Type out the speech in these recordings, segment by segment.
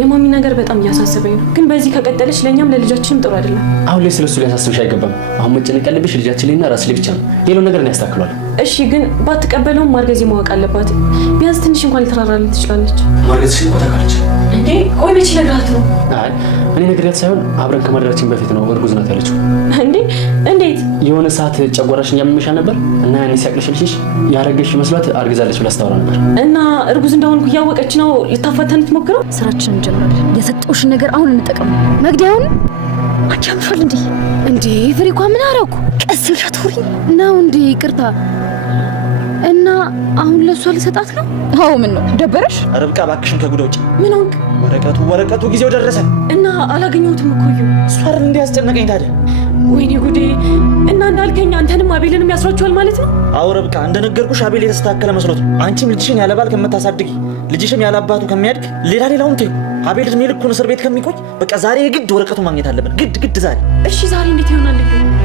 የማሚ ነገር በጣም እያሳሰበኝ ነው። ግን በዚህ ከቀጠለች ለእኛም ለልጃችንም ጥሩ አይደለም። አሁን ላይ ስለሱ ሊያሳስብሽ አይገባም። አሁን መጨነቅ ያለብሽ ልጃችን ላይና ራስ ላይ ብቻ ነው። ሌላው ነገር ነው ያስተካክሏል። እሺ ግን ባትቀበለውም ማርገዝ ማወቅ አለባት። ቢያንስ ትንሽ እንኳን ልትራራልን ትችላለች። ማርገዝሽን እኮ ታውቃለች እንዴ? ቆይ መች ነግራት ነው? አይ እኔ ነግሬያት ሳይሆን አብረን ከማድረጋችን በፊት ነው እርጉዝ ናት ያለችው። እንዴ? እንዴት? የሆነ ሰዓት ጨጓራሽን ያመመሻል ነበር እና ያኔ ሲያቅልሽልሽ ያረገሽ መስሏት አርግዛለች ብላ ስታወራ ነበር። እና እርጉዝ እንደሆንኩ እያወቀች ነው ልታፋተን ትሞክረው? ስራችንን እንጀምራለን። የሰጠውሽን ነገር አሁን እንጠቀም። መግደያውን አንቺ አምሻል እንዴ ፍሬኳ ምን አረኩ? ቀስ ብለሽ አትወሪኝ ነው እንዴ? ይቅርታ። እና አሁን ለሷ ልሰጣት ነው? አዎ ምን ነው ደበረሽ? ርብቃ እባክሽን ከጉዳ ውጪ። ምን ሆንክ? ወረቀቱ ጊዜው ደረሰ እና አላገኘሁትም እኮ እዩ። እሷን እንዴ ያስጨነቀኝ ታዲያ። ወይኔ ጉዴ! እና እንዳልከኝ አንተንም አቤልንም ያስሯቸዋል ማለት ነው? አዎ ርብቃ እንደነገርኩሽ አቤል የተስተካከለ መስሎት ነው። አንቺም ልጅሽን ያለ ባል ከምታሳድጊ ልጅሽም ያለ አባቱ ከሚያድግ ሌላውን ተይው። አቤል እድሜ ልኩን እስር ቤት ከሚቆይ በቃ ዛሬ የግድ ወረቀቱን ማግኘት አለብን። ግድ ዛሬ። እሺ ዛሬ እንዴት ይሆናል?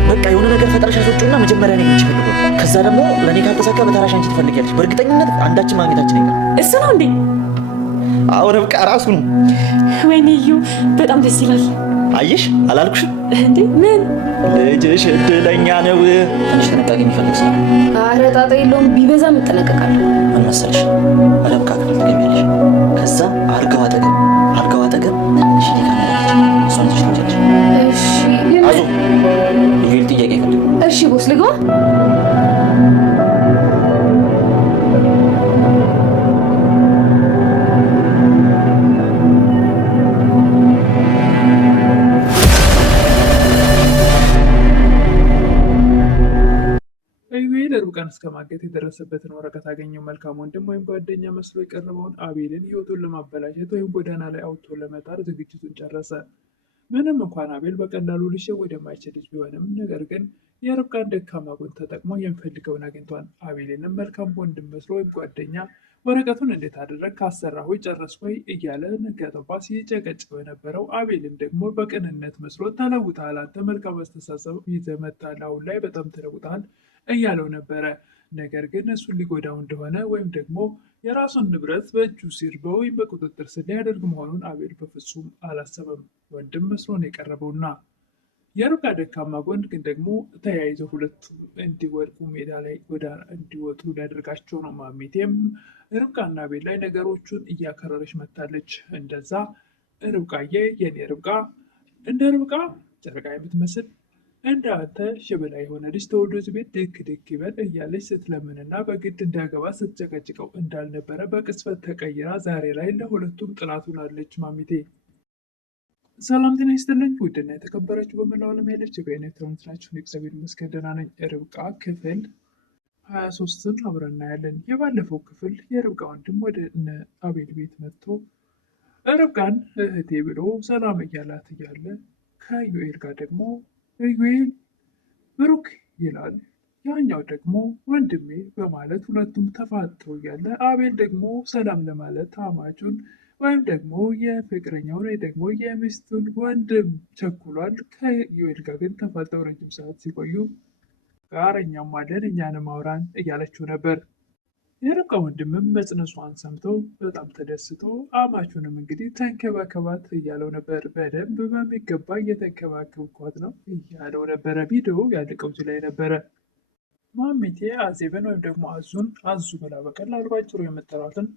በቃ የሆነ ነገር ፈጠረሽ አስወጪውና መጀመሪያ ነው የምትፈልገው። ከዛ ደግሞ ለኔ ካልተሳካ በተራሽ አንቺ ትፈልጊያለሽ። በእርግጠኝነት አንዳችን ማግኘታችን አይቀርም። እሱ ነው እንዴ? አዎ ርብቃ ራሱ ነው። ወይኔ እዩ በጣም ደስ ይላል። አየሽ አላልኩሽም እንዴ? ምን ልጅሽ እድለኛ ነው። ትንሽ ጥንቃቄ የሚፈልግ ሰው። ኧረ ጣጣ የለውም። ቢበዛም እጠነቀቃለሁ። ምን መሰለሽ ርብቃ ክፍል ትገቢያለሽ። ከዛ አልጋው አጠገብ ትንሽ ካሜራለች እሷን ትችላለች። እሺ አዙ ልዩ ጥያቄ ይፈልግ። እሺ ቦስ ልግባ። ርብቃን እስከ ማገት የደረሰበትን ወረቀት አገኘው። መልካም ወንድም ወይም ጓደኛ መስሎ የቀረበውን አቤልን ህይወቱን ለማበላሸት ወይም ጎዳና ላይ አውጥቶ ለመጣር ዝግጅቱን ጨረሰ። ምንም እንኳን አቤል በቀላሉ ሊሸወድ የማይችል ልጅ ቢሆንም ነገር ግን የርብቃን ደካማ ጎን ተጠቅሞ የሚፈልገውን አግኝቷል። አቤልንም መልካም ወንድም መስሎ ወይም ጓደኛ ወረቀቱን እንዴት አደረግ ካሰራሁ ጨረስኩ ወይ እያለ ነጋጠባ ሲጨቀጭቀው የነበረው አቤልን ደግሞ በቅንነት መስሎ ተለውጠሃል፣ አንተ መልካም አስተሳሰብ ይዘህ መጥተሃል፣ አሁን ላይ በጣም ተለውጠሃል እያለው ነበረ። ነገር ግን እሱን ሊጎዳው እንደሆነ ወይም ደግሞ የራሱን ንብረት በእጁ ሲር ወይም በቁጥጥር ስር ሊያደርግ መሆኑን አቤል በፍጹም አላሰበም። ወንድም መስሎ ነው የቀረበውና የርብቃ ደካማ ጎን ግን ደግሞ ተያይዘው ሁለቱም እንዲወድቁ ሜዳ ላይ ጎዳና እንዲወጡ ሊያደርጋቸው ነው። ማሚቴም ርብቃና አቤል ላይ ነገሮቹን እያከረረች መታለች። እንደዛ ርብቃዬ የኔ ርብቃ እንደ ርብቃ ጨረቃ የምትመስል እንደ አንተ ሽብላ የሆነ ልጅ ተወልዶ እዚህ ቤት ድክ ይበል እያለች ስትለምንና በግድ እንዳገባ ስትጨቀጭቀው እንዳልነበረ በቅጽበት ተቀይራ ዛሬ ላይ ለሁለቱም ጥላት ሆናለች። ማሚቴ ሰላም ጤና ይስጥልኝ። ውድና የተከበራችሁ በመላው ዓለም ያለች በአይነት ናችሁ። እግዚአብሔር ይመስገን ደህና ነኝ። ርብቃ ክፍል 23ን አብረን እናያለን። የባለፈው ክፍል የርብቃ ወንድም ወደ እነ አቤል ቤት መጥቶ ርብቃን እህቴ ብሎ ሰላም እያላት እያለ ከዩኤል ጋር ደግሞ ዩኤል ብሩክ ይላል፣ ያኛው ደግሞ ወንድሜ በማለት ሁለቱም ተፋጠው እያለ አቤል ደግሞ ሰላም ለማለት አማቹን ወይም ደግሞ የፍቅረኛውን ወይ ደግሞ የሚስቱን ወንድም ቸኩሏል። ከዩኤል ጋር ግን ተፋጠው ረጅም ሰዓት ሲቆዩ ጋር እኛም አለን እኛንም አውራን እያለችው ነበር። የርብቃ ወንድምም መጽነሷን ሰምቶ በጣም ተደስቶ አማቹንም እንግዲህ ተንከባከባት እያለው ነበር። በደንብ በሚገባ እየተንከባከብኳት ነው እያለው ነበረ። ቪዲዮ ያለቀው ላይ ነበረ። ማሚቴ አዜብን ወይም ደግሞ አዙ ብላ በቀላሉ ባጭሩ የምጠራትን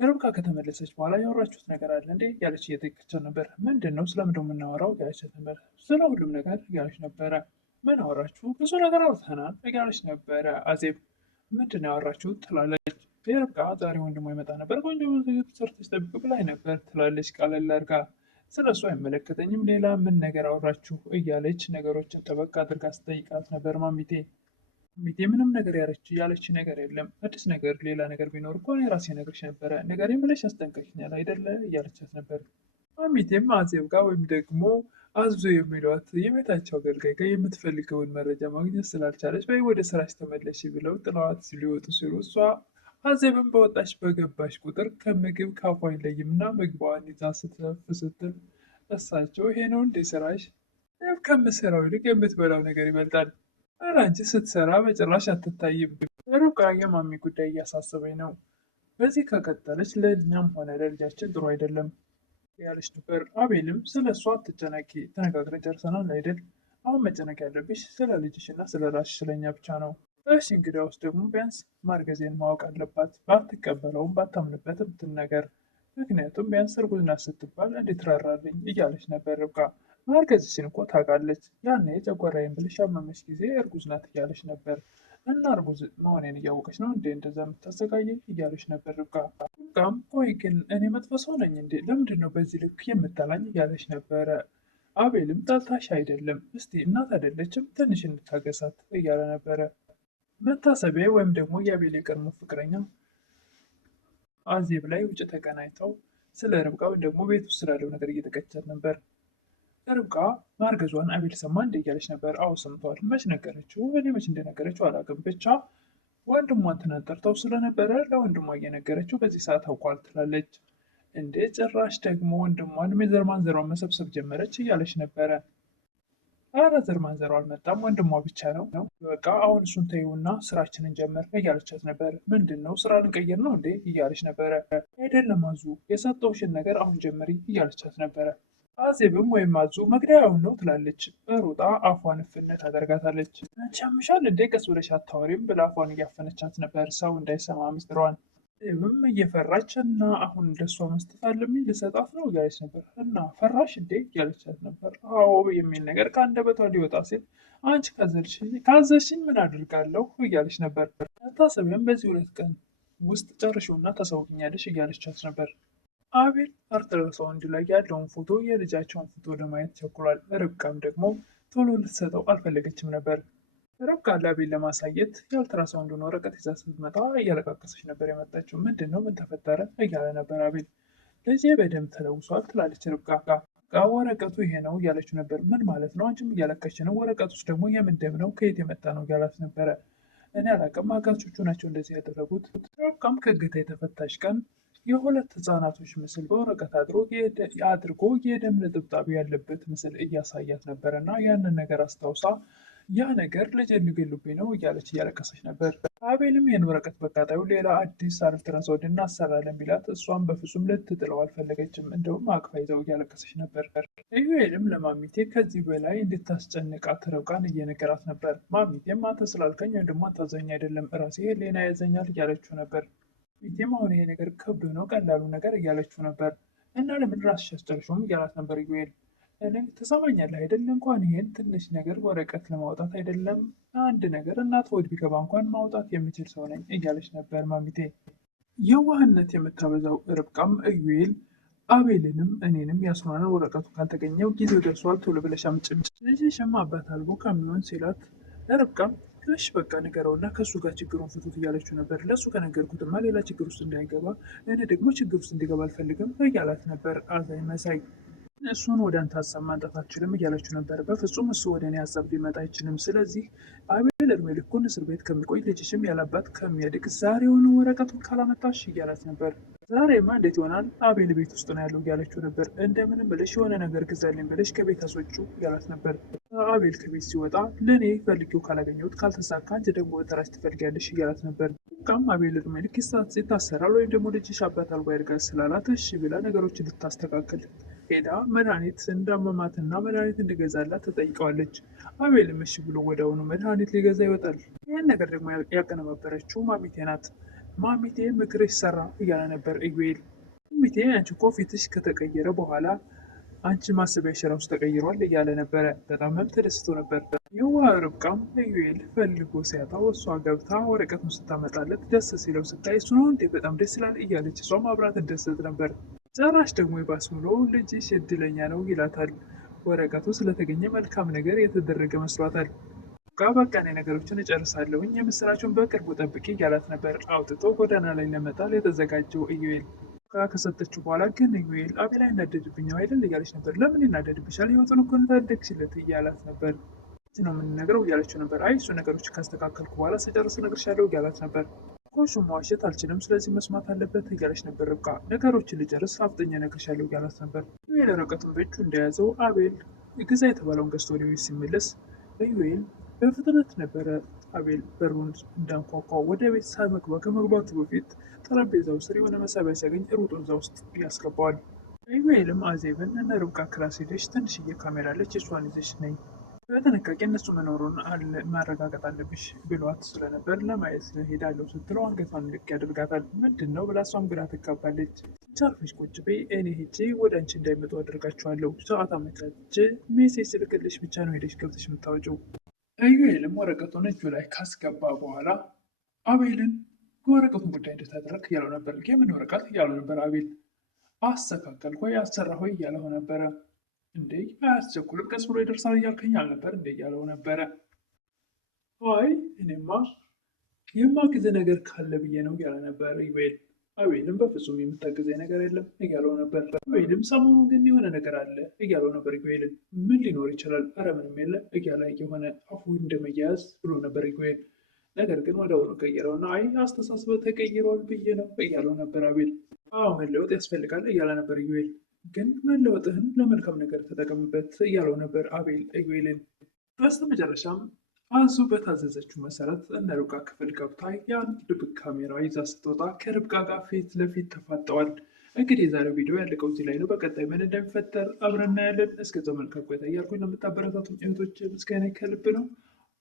ርብቃ ከተመለሰች በኋላ ያወራችሁት ነገር አለ እንዴ ያለች እየጠየቀቻት ነበር። ምንድን ነው ስለምንድን ነው የምናወራው ያለቻት ነበር። ስለ ሁሉም ነገር እያለች ነበረ። ምን አወራችሁ? ብዙ ነገር አውርተናል እያለች ነበረ አዜብ። ምንድን ነው ያወራችሁት ትላለች። የርብቃ ዛሬ ወንድሟ ይመጣ ነበር፣ ቆንጆ ሰርተሽ ጠብቅ ብላኝ ነበር ትላለች ቀለል አድርጋ። ስለ እሱ አይመለከተኝም፣ ሌላ ምን ነገር አወራችሁ እያለች ነገሮችን ጠበቅ አድርጋ ስጠይቃት ነበር ማሚቴ። ምንም ነገር ያለች ነገር የለም፣ አዲስ ነገር ሌላ ነገር ቢኖር እኮ የራሴ ነግርሽ ነበረ፣ ነገር ብለሽ አስጠንቀሽኛል አይደለ እያለቻት ነበር። ማሚቴም አዜብ ጋር ወይም ደግሞ አዙ የሚሏት የቤታቸው አገልጋይ ጋር የምትፈልገውን መረጃ ማግኘት ስላልቻለች ወይ ወደ ስራሽ ተመለሽ ብለው ጥለዋት ሊወጡ ሲሉ እሷ አዜብን በወጣች በገባሽ ቁጥር ከምግብ ካፏ አይለይምና ምግቧን ይዛ ስትል እሳቸው ይሄ ነው እንዴ ስራሽ? ከምሰራው ይልቅ የምትበላው ነገር ይበልጣል። ኧረ አንቺ ስትሰራ በጭራሽ አትታይም። ርብቃ የማሚ ጉዳይ እያሳሰበኝ ነው። በዚህ ከቀጠለች ለእኛም ሆነ ለልጃችን ጥሩ አይደለም ያለች ነበር። አቤልም ስለ እሷ አትጨነቂ፣ ተነጋግረን ጨርሰናል አይደል? አሁን መጨነቅ ያለብሽ ስለ ልጅሽ እና ስለ ራስሽ ስለኛ ብቻ ነው። እሺ እንግዲያውስ ደግሞ ቢያንስ ማርገዜን ማወቅ አለባት። ባትቀበለውም ባታምንበትም ትነገር። ምክንያቱም ቢያንስ እርጉዝ ናት ስትባል እንዴት ራራልኝ እያለች ነበር ርብቃ። ማርገዝሽን እኮ ታውቃለች። ያኔ ጨጓራዬን ብልሽ ያመመች ጊዜ እርጉዝ ናት እያለች ነበር። እና እርጉዝ መሆኔን እያወቀች ነው እንዴ እንደዛ የምታሰቃየኝ እያለች ነበር ርብቃ። ርብቃም ቆይ ግን እኔ መጥፎ ሰው ነኝ እንዴ? ለምንድን ነው በዚህ ልክ የምጠላኝ እያለች ነበረ። አቤልም ጠልታሽ አይደለም፣ እስቲ እናት አይደለችም ትንሽ እንታገሳት እያለ ነበረ። መታሰቢያ ወይም ደግሞ የአቤል የቀድሞ ፍቅረኛ አዜብ ላይ ውጭ ተገናኝተው ስለ ርብቃ ወይም ደግሞ ቤት ውስጥ ስላለው ነገር እየተቀጨት ነበር። ርብቃ ማርገዟን አቤል ሰማ እንደ እያለች ነበር። አዎ ሰምተዋል። መች ነገረችው? እኔ መች እንደነገረችው አላውቅም። ብቻ ወንድሟን ትናጠርተው ስለነበረ ለወንድሟ እየነገረችው በዚህ ሰዓት አውቋል ትላለች። እንዴ ጭራሽ ደግሞ ወንድሟን የዘር ማንዘሯን መሰብሰብ ጀመረች እያለች ነበረ። ኧረ ዘር ማንዘሯ አልመጣም ወንድሟ ብቻ ነው። በቃ አሁን እሱን ተይውና ስራችንን ጀመር እያለቻት ነበር። ምንድን ነው ስራ ልንቀይር ነው እንዴ እያለች ነበረ። አይደለም አዙ የሰጠውሽን ነገር አሁን ጀመሪ እያለቻት ነበረ። አዜብም ወይም አዙ መግደያውን ነው ትላለች። ሩጣ አፏን እፍነት አደርጋታለች። አንቺ ያምሻል እንዴ ቀስ ብለሽ አታወሪም ብላ አፏን እያፈነቻት ነበር፣ ሰው እንዳይሰማ ምስጢሯን። አዜብም እየፈራች እና አሁን እንደሷ መስጠት አለብኝ ልሰጣት ነው እያለች ነበር። እና ፈራሽ እንዴ እያለቻት ነበር። አዎ የሚል ነገር ከአንደበቷ ሊወጣ ሲል አንቺ ካዘዝሽኝ ምን አድርጋለሁ እያለች ነበር። መታሰቢያም በዚህ 2 ቀን ውስጥ ጨርሽውና ታሳውቅኛለሽ እያለቻት ነበር። አቤል አልትራሳውንድ ላይ ያለውን ፎቶ የልጃቸውን ፎቶ ለማየት ቸኩሏል። ርብቃም ደግሞ ቶሎ ልትሰጠው አልፈለገችም ነበር። ርብቃ ለአቤል ለማሳየት የአልትራሳውንዱን ወረቀት ይዛ ስትመጣ እያለቃቀሰች ነበር የመጣችው። ምንድን ነው ምን ተፈጠረ እያለ ነበር አቤል። ልጄ በደንብ ተለውሷል ትላለች ርብቃ። ወረቀቱ ይሄ ነው እያለችው ነበር። ምን ማለት ነው? አንቺም እያለቀች ነው። ወረቀቱ ውስጥ ደግሞ የምን ደም ነው? ከየት የመጣ ነው እያላት ነበረ። እኔ አላውቅም፣ አጋቾቹ ናቸው እንደዚህ ያደረጉት። ርብቃም ከእገታ የተፈታሽ ቀን የሁለት ህፃናቶች ምስል በወረቀት አድርጎ የደም ነጠብጣቢ ያለበት ምስል እያሳያት ነበረ እና ያንን ነገር አስታውሳ ያ ነገር ልጄን ሊገሉብኝ ነው እያለች እያለቀሰች ነበር። አቤልም ይህን ወረቀት በቃጣዩ ሌላ አዲስ አልትራሳውንድ እናሰራለን ቢላት እሷም በፍጹም ልትጥለው አልፈለገችም። እንደውም አቅፋ ይዘው እያለቀሰች ነበር። ኢዩኤልም ለማሚቴ ከዚህ በላይ እንድታስጨንቃት ርብቃን እየነገራት ነበር። ማሚቴም አንተ ስላልከኝ ወይም ደግሞ አታዘኝ አይደለም እራሴ ሌና ያዘኛል እያለችው ነበር። ሚቴም አሁን ይሄ ነገር ከብዶ ነው ቀላሉ ነገር እያለችው ነበር። እና ለምን ራስሽ አስጨርሹም እያላት ነበር ኢዩኤል። ተሰማኛለህ አይደል? እንኳን ይሄን ትንሽ ነገር ወረቀት ለማውጣት አይደለም አንድ ነገር እናት ሆድ ቢገባ እንኳን ማውጣት የምችል ሰው ነኝ እያለች ነበር ማሚቴ። የዋህነት የምታበዛው ርብቃም ኢዩኤል አቤልንም እኔንም ያስሆነን ወረቀቱ ካልተገኘው ጊዜው ደርሷል ቶሎ ብለሽ አምጪ ልጅሽማ አባት አልቦ ከሚሆን ሲላት ርብቃም እሺ በቃ ንገረውና ከእሱ ጋር ችግሩን ፍቱት እያለችው ነበር። ለእሱ ከነገርኩትማ ሌላ ችግር ውስጥ እንዳይገባ እኔ ደግሞ ችግር ውስጥ እንዲገባ አልፈልግም እያላት ነበር አዛኝ መሳይ። እሱን ወደ አንተ ሀሳብ ማንጣት አልችልም እያለችው ነበር። በፍጹም እሱ ወደ እኔ ሀሳብ ሊመጣ አይችልም። ስለዚህ አቤል እድሜ ልኩን እስር ቤት ከሚቆይ ልጅሽም ያላባት ከሚያድግ ዛሬውኑ ወረቀቱን ካላመጣሽ እያላት ነበር። ዛሬማ እንዴት ይሆናል? አቤል ቤት ውስጥ ነው ያለው እያለችው ነበር። እንደምንም ብለሽ የሆነ ነገር ግዛልኝ ብለሽ ከቤት አስወጪው እያላት ነበር። አቤል ከቤት ሲወጣ ለእኔ ፈልጌው ካላገኘሁት ካልተሳካ አንቺ ደግሞ በተራሽ ትፈልጊያለሽ እያላት ነበር። ቃም አቤል እድሜ ልክ ይታሰራል ወይም ደግሞ ልጅሽ አባት አልባ ያድጋል ስላላት እሺ ብላ ነገሮችን ልታስተካክል ሄዳ መድኃኒት እንዳመማትና መድኃኒት እንዲገዛላት ተጠይቀዋለች። አቤልም እሺ ብሎ ወዲያውኑ መድኃኒት ሊገዛ ይወጣል። ይህን ነገር ደግሞ ያቀነባበረችው ማሚቴ ናት። ማሚቴ ምክርሽ ሰራ እያለ ነበር ኢዩኤል። ማሚቴ አንቺ እኮ ፊትሽ ከተቀየረ በኋላ አንቺ ማሰቢያ ሽራ ውስጥ ተቀይሯል እያለ ነበረ። በጣምም ተደስቶ ነበር። የዋህ ርብቃም ኢዩኤል ፈልጎ ሲያጣው እሷ ገብታ ወረቀቱን ስታመጣለት ደስ ሲለው ስታይ እሱ ነው እንዴ በጣም ደስ ይላል እያለች እሷም አብራት ትደሰት ነበር። ጭራሽ ደግሞ ይባስ ብሎ ልጅሽ እድለኛ ነው ይላታል። ወረቀቱ ስለተገኘ መልካም ነገር የተደረገ መስሏታል። በቃ እኔ ነገሮችን እጨርሳለሁኝ የምስራቸውን በቅርቡ ጠብቂ እያላት ነበር። አውጥቶ ጎዳና ላይ ለመጣል የተዘጋጀው ኢዩኤል ከሰጠችው በኋላ ግን ኢዩኤል አቤል አይናደድብኛው አይደል እያለች ነበር። ለምን ይናደድብሻል? ህይወቱን እኮ ታደግሽለት እያላት ነበር። ነው የምንነግረው እያለችው ነበር። አይ እሱ ነገሮች ካስተካከልኩ በኋላ ስጨርስ እነግርሻለሁ እያላት ነበር። ኮሹ መዋሸት አልችልም ስለዚህ መስማት አለበት እያለች ነበር ርብቃ። ነገሮችን ልጨርስ ሀብተኛ እነግርሻለሁ እያላት ነበር። ኢዩኤል ወረቀቱን በእጁ እንደያዘው አቤል ግዛ የተባለውን ገዝቶ ወደ ቤት ሲመለስ ኢዩኤል በፍጥነት ነበረ አቤል በሩን እንዳንኳኳው ወደ ቤት ከመግባቱ በፊት ጠረጴዛው ስር የሆነ መሳቢያ ሲያገኝ ሩጦ እዛ ውስጥ ያስገባዋል። ኢዩኤልም አዜብን እነ ርብቃ ክላስ ሄደሽ ትንሽዬ ካሜራ አለች እሷን ይዘሽ ነይ፣ በጥንቃቄ እነሱ መኖሩን ማረጋገጥ አለብሽ ብሏት ስለነበር ለማየት ሄዳለሁ ስትለው አንገቷን ልቅ ያደርጋታል። ምንድን ነው ብላ እሷም ግራ ትጋባለች። ቻርፈሽ ቁጭ በይ፣ እኔ ሄጄ ወደ አንቺ እንዳይመጡ አድርጋችኋለሁ። ሰዓት አመቻችቼ ሜሴጅ ስልክልሽ ብቻ ነው ሄደሽ ገብተሽ የምታወጪው። ኢዩኤልም ወረቀቱን እጁ ላይ ካስገባ በኋላ አቤልን የወረቀቱን ጉዳይ እንድታደረግ እያለው ነበር። የምን ወረቀት እያለው ነበር አቤል። አስተካከል ሆይ አሰራ ሆይ እያለው ነበረ። እንዴ አያስቸኩልም ቀስ ብሎ ይደርሳል እያልከኝ አልነበር እንዴ እያለው ነበረ። አይ እኔማ የማግዘ ነገር ካለ ብዬ ነው እያለ ነበር ኢዩኤል። አቤልም በፍጹም የምታግዘኝ ነገር የለም እያለው ነበር። አቤልም ሰሞኑን ግን የሆነ ነገር አለ እያለው ነበር ኢዩኤልን። ምን ሊኖር ይችላል? ኧረ ምንም የለም እያለ የሆነ አፉ እንደመያዝ ብሎ ነበር ኢዩኤል። ነገር ግን ወደ አሁኑ ቀየረውና አይ አስተሳስበ ተቀይሯል ብዬ ነው እያለው ነበር አቤል። አዎ መለወጥ ያስፈልጋል እያለ ነበር ኢዩኤል። ግን መለወጥህን ለመልካም ነገር ተጠቀምበት እያለው ነበር አቤል ኢዩኤልን። በስተመጨረሻም አዙ በታዘዘችው መሰረት እነ ርብቃ ክፍል ገብታ የአንድ ድብቅ ካሜራ ይዛ ስትወጣ ከርብቃ ጋር ፊት ለፊት ተፋጠዋል። እንግዲህ የዛሬው ቪዲዮ ያለቀው እዚህ ላይ ነው። በቀጣይ ምን እንደሚፈጠር አብረን እናያለን። እስከዛው መልካም ቆይታ እያልኩኝ ለምታበረታቱኝ እህቶች ምስጋና ከልብ ነው።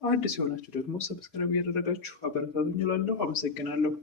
አዲስ የሆናችሁ ደግሞ ሰብስክራይብ እያደረጋችሁ አበረታቱኝ እላለሁ። አመሰግናለሁ።